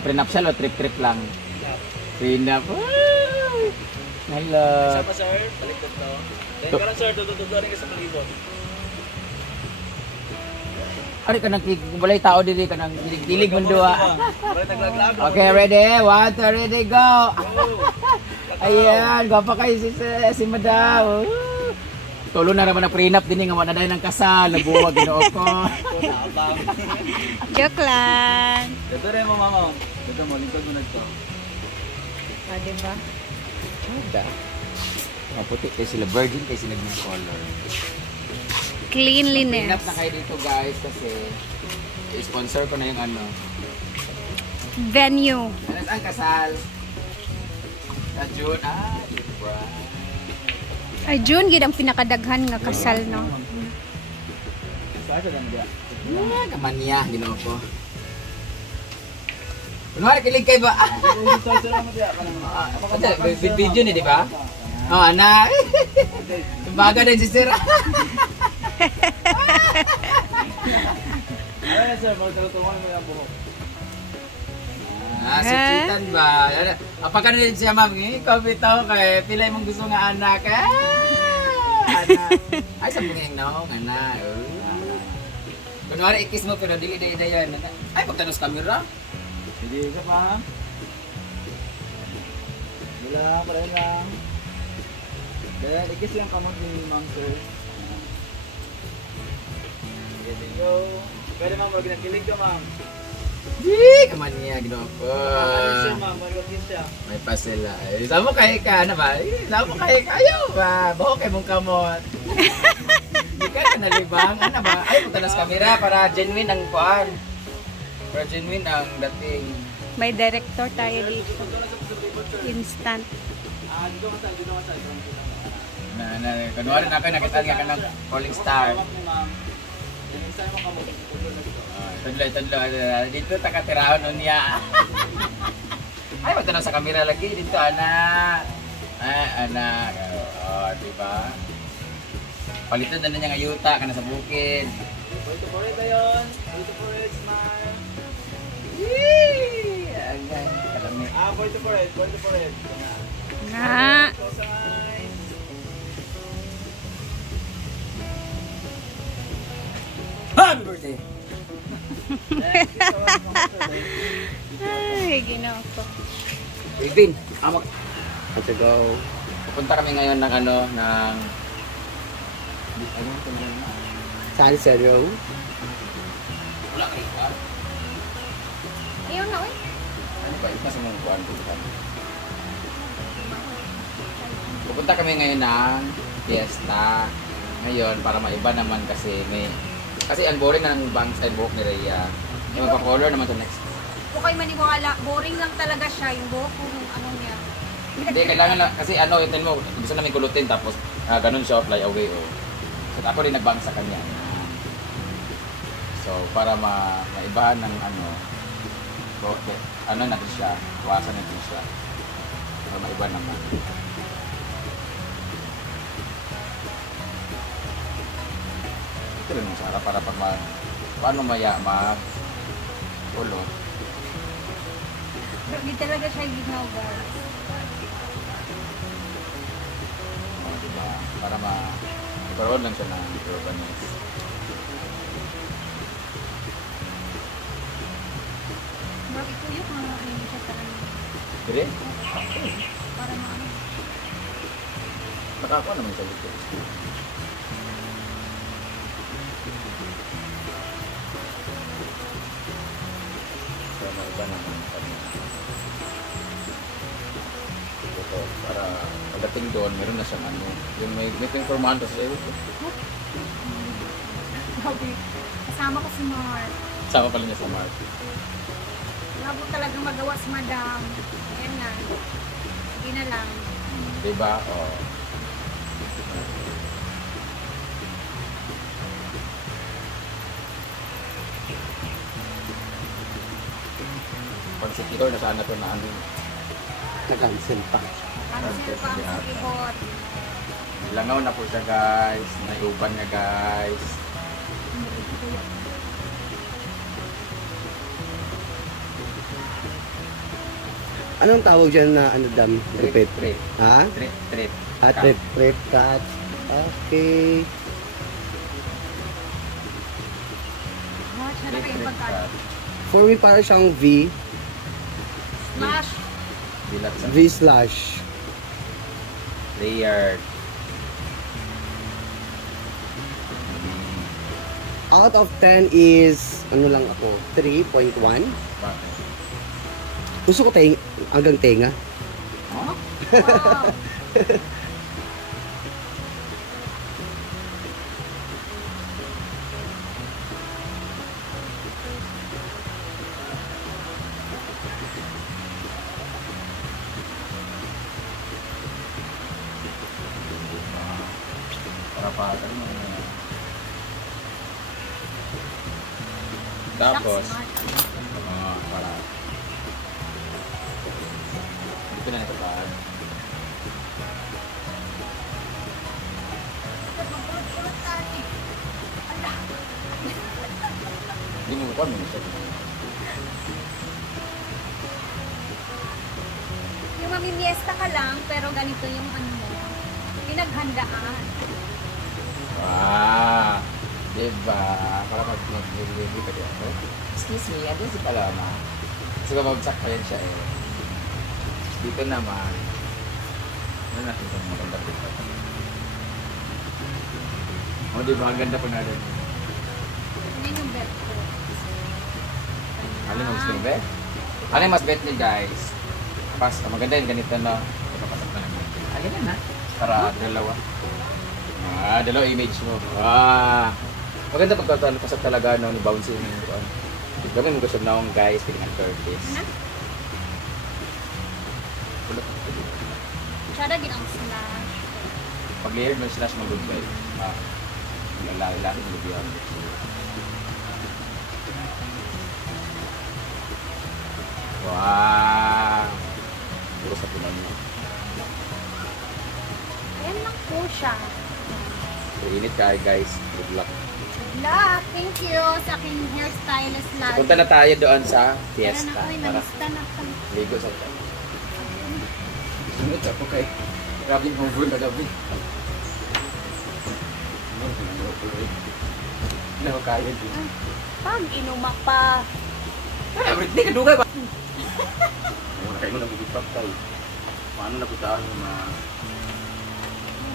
Prenuptial o trip-trip lang? Prenup. Hello. Isa pa sir, baliktad to. Then karon sir, tututudo rin ka sa palibot. Ari ka nang balay tao dili ka nang dilig man duha. Okay, ready? 1, 2, ready, go! Ayan, gwapa kayo si Madam. Tulo na naman ang prenup din nga wala na ng kasal, nabuwag ginoo ko. Joke lang. Dito rin mo mama. Dito mo, lingkod mo na ito. Ah, diba? Ada. Maputi kay sila, virgin kay sila ng color. Cleanliness. Prenup na kayo dito guys kasi sponsor ko na yung ano. Venue. Ano ang kasal? Sa June, diba? Ay, June, gid ang pinakadaghan nga kasal, no? Saan ka lang dia? Kamanya, ginoo ko. Kunwari, kilig kayo ba? Video ni, di ba? Oh, anak. Baga din si Sir. Ay, sir, magtalutungan mo yung buhok. Sucitan ba? Apakah din siya, ma'am? Ikaw bitaw kay pilay mong gusto nga anak. Anak. Ay, sa bunging no, anak. Kunwari, ikis mo pero dili na yan. Ay, pagtanos camera. Hindi ka pa. Wala, pala lang. Dahil ikis lang kamot ni ma'am sir. Sige, go. Pwede ma'am, wag nakilig ka ma'am. Di, kamanya, ginoo ko. Sir ma'am, mag-kiss siya. May pa sila. Sama kay ka na ba? Sama kay kayo ba? Baho kay mong kamot. Hindi ka nalibang. Ano ba? Ay, pagtanas camera para genuine ang kuan. Para genuine ang dating. May director tayo dito. Instant. Dito ka sa. Kunwari na kayo nakita nga ka ng Falling Star. Tudlo. Dito takatirahan nun niya. Ay, magtanong sa camera lagi. Dito, anak. Ay, anak. Diba? Palitan na niya ng ayuta ka na sa bukid. Wait for it, ayon. Wait for it, smile. Yee! Agay, kalami. Wait for it. Nga. Close eyes. Happy birthday! Ay, ginawa ko. Wavin, amak. Let's go. Pupunta kami ngayon ng ano, ng... Saan sa row? Wala kayo ka? Ayaw na, uy. Ano ba? Ito sa mga kuwan ko. Pupunta kami ngayon ng fiesta. Ngayon, para maiba naman kasi may... Kasi ang boring na ng bangs ay buhok ni Rhea. May magpa-color naman sa next. Huwag kayo maniwala. Boring lang talaga siya. Yung buhok ko nung ano niya. Hindi, kailangan na, kasi ano, yung mo, gusto namin kulutin, tapos ganun siya, fly away. Oh. So, ako rin nagbang sa kanya. So, para maibahan ng ano, ano natin siya, iwasan natin siya. Para maiba naman. Ito rin sa harap para pag paano ulot. Pero di talaga siya ginawa, guys. Diba? Para magkaroon lang siya ng urbanist. Bakit tuyok mga hindi siya talaga. Dire? Para maano. Nakakuha naman sa likod. So, maiba naman kami. Ito, para pagdating doon, meron na siyang ano. Yung may informahan to sa iyo. Grabe. Kasama ko si Mark. Sama pala niya sa Mark. Wala po talagang magawa si Madam. Ayan na. Sige na lang. Diba? Oo. Pag si Tito, nasaan na ito na ano? Nag-cancel pa. Cancel pa ang report. Langaw na po siya guys. Naiuban niya guys. Anong tawag dyan na ano dam? Tripit? Trip. Ha? Trip. Ah, trip cut. Okay. Siya na kayong pagkain. For me, para siyang V. Smash. Dilat sa V slash. layered. Out of 10 is, ano lang ako, 3.1. Bakit? Gusto ko hanggang tenga. Huh? Wow. Karapatan mo. Tapos, para dito na ito pa. Hindi mo pa minsan. Yung mamimiesta ka lang, pero ganito yung ano mo, pinaghandaan. Diba? Para mag-review ka dito. Excuse me, ano si Paloma? Kasi babagsak pa yan siya eh. Dito naman, ano natin itong maganda dito? O diba, ang ganda po natin. Yan yung bet ko. Ano yung mas gusto bet? Ano yung mas bet niyo guys? Maganda yung ganito na. Papasak na naman. Ganyan na. Para dalawa. Dalawa image mo. Maganda pagkatapos talaga no, ni bouncy yung ito. Gawin mo gusto na akong guys, tingnan Curtis. Siya na ginang slash. Pag layered mo yung slash mo good guys. Lalaki mo lubyan. Wow! Puro sa punan mo. Ayan lang po siya. Init ka guys. Good luck. Good luck. Thank you sa aking hairstylist lagi. Punta na tayo doon sa Kaya fiesta. na ako, nalista na ako. Ligo sa ito. Sunod ako kay Robin Hoover na gabi. Ano ko kaya dito? Pag inumak pa. Hindi ka dugay ba? Muna kayo mo nabibigpap tayo. Paano nabutaan yung mga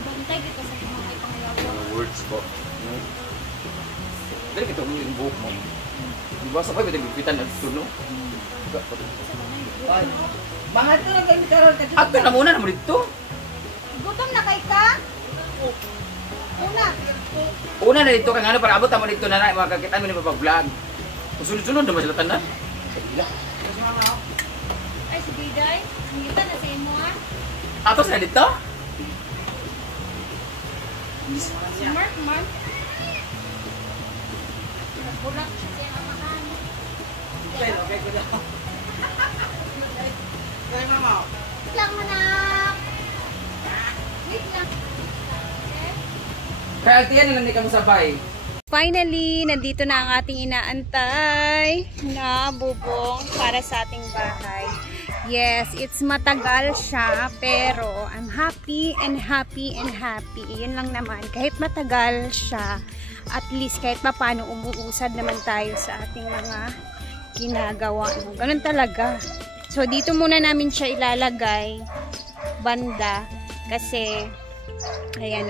Bantay dito sa mga ipangayawa. words ko? Dali kita yung buhok mo. Diba sa kayo, nagbibitan at tuno? Mga ito na kayo karoon ka dito. Ato na muna naman dito. Gutom na kay ka? Una. Una na dito, kaya nga para abot naman dito na na, makakita mo na mapag-vlog. Sunod-sunod naman sila tanan. Ay, si Biday. Ngita na sa imo ha. Atos na dito? Si Mark. Bulak siya siya ang makan. Okay ko lang. Kaya mama. Wait lang manak. Wait lang. Kaya altiyan na lang di ka mo sabay. Finally, nandito na ang ating inaantay na bubong para sa ating bahay. Yes, it's matagal siya, pero I'm happy and happy and happy. Yun lang naman. Kahit matagal siya, at least kahit paano umuusad naman tayo sa ating mga ginagawa. No? Ganun talaga. So, dito muna namin siya ilalagay, banda, kasi, ayan,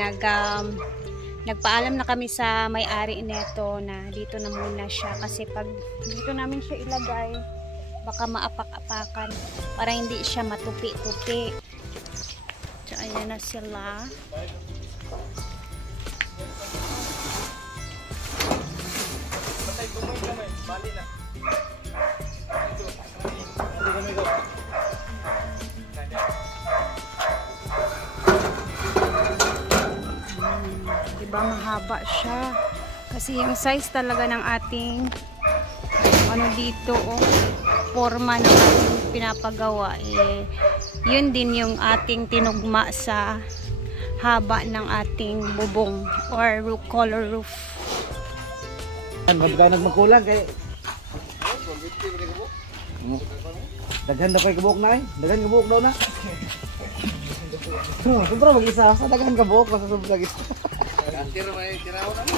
nagpaalam na kami sa may-ari nito na dito na muna siya kasi pag dito namin siya ilagay baka maapak-apakan para hindi siya matupi-tupi. So ayan na sila. Diba mahaba siya kasi yung size talaga ng ating ano dito forma ng ating pinapagawa yun din yung ating tinugma sa haba ng ating bubong or color roof. Magkano nagmakulang kay Daghan na kay kabuok na eh. Daghan kabuok daw na. Sobra mag-isa. Sa daghan kabuok. Masasubog lagi. Kantir may tiraw na mo.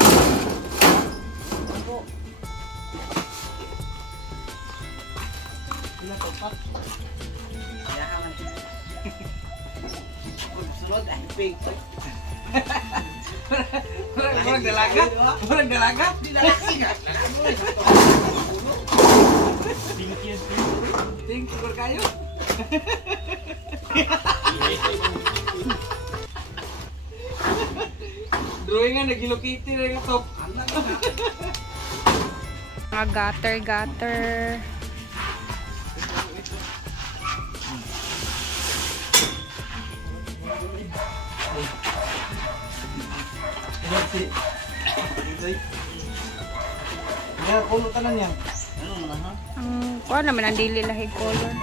Sunod, ay pink. Murag dalaga? Murag dalaga? Di dalaga ka. Ting, sugar kayo. Drawing nga, nagilokiti na yung top. Mga gutter. Ya, kulo tanan yan. Kuha naman ang dili lahig color.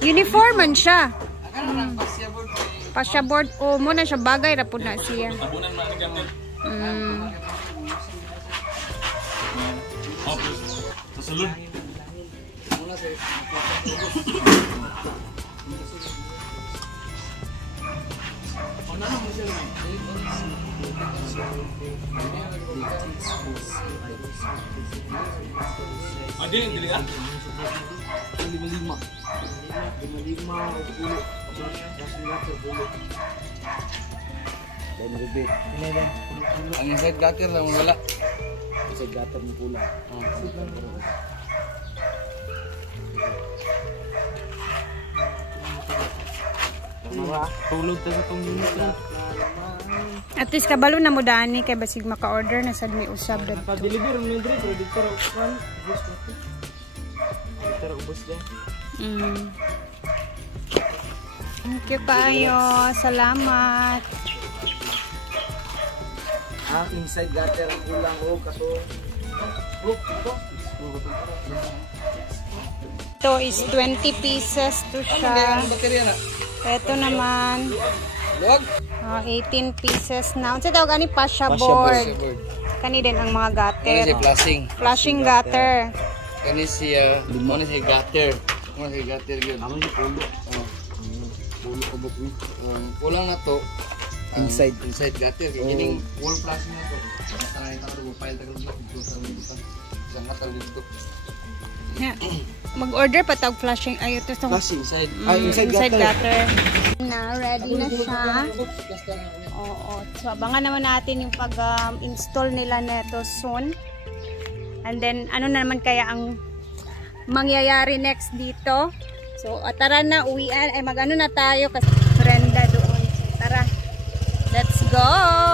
Uniform man siya. Pasya board. O, muna siya bagay. Rapod na siya. Sasulod. Adi, dili ah. 5-5. 5-5 o pulo. Then repeat. Ang inside gutter na wala. Sa gatar ng pula. Tulog ta sa tong unit. At least kabalo na mo dani kay basig maka-order na sad may usab dito. Pa-deliver mo yung drink. Dito ra kan. Dito ra ubos din. Thank you kayo. Salamat. Inside gutter ang kulang o kaso. Ito. Ito is 20 pieces to siya. Baterya na. Ito naman Luwag. 18 pieces na. Unsa tawag ani pasya board. Kani din ang mga Kani si gutter. flashing. Flashing gutter. Kani si ano si gutter. Ano si gutter gyud. Ano si pulo? Pulo kabuk ni. Kulang na to. Inside. Inside gutter. Kining wall flashing na to. Sanay ta ko file ta ko dito sa dito. Sa mata dito. Yeah. Mag-order pa tawag flashing ayo to Flashing. Inside. inside gutter. Na ready na siya. Oo. So abangan naman natin yung pag-install nila neto soon. And then ano na naman kaya ang mangyayari next dito. So tara na uwian ay mag-ano na tayo kasi frenda doon. So tara. Let's go.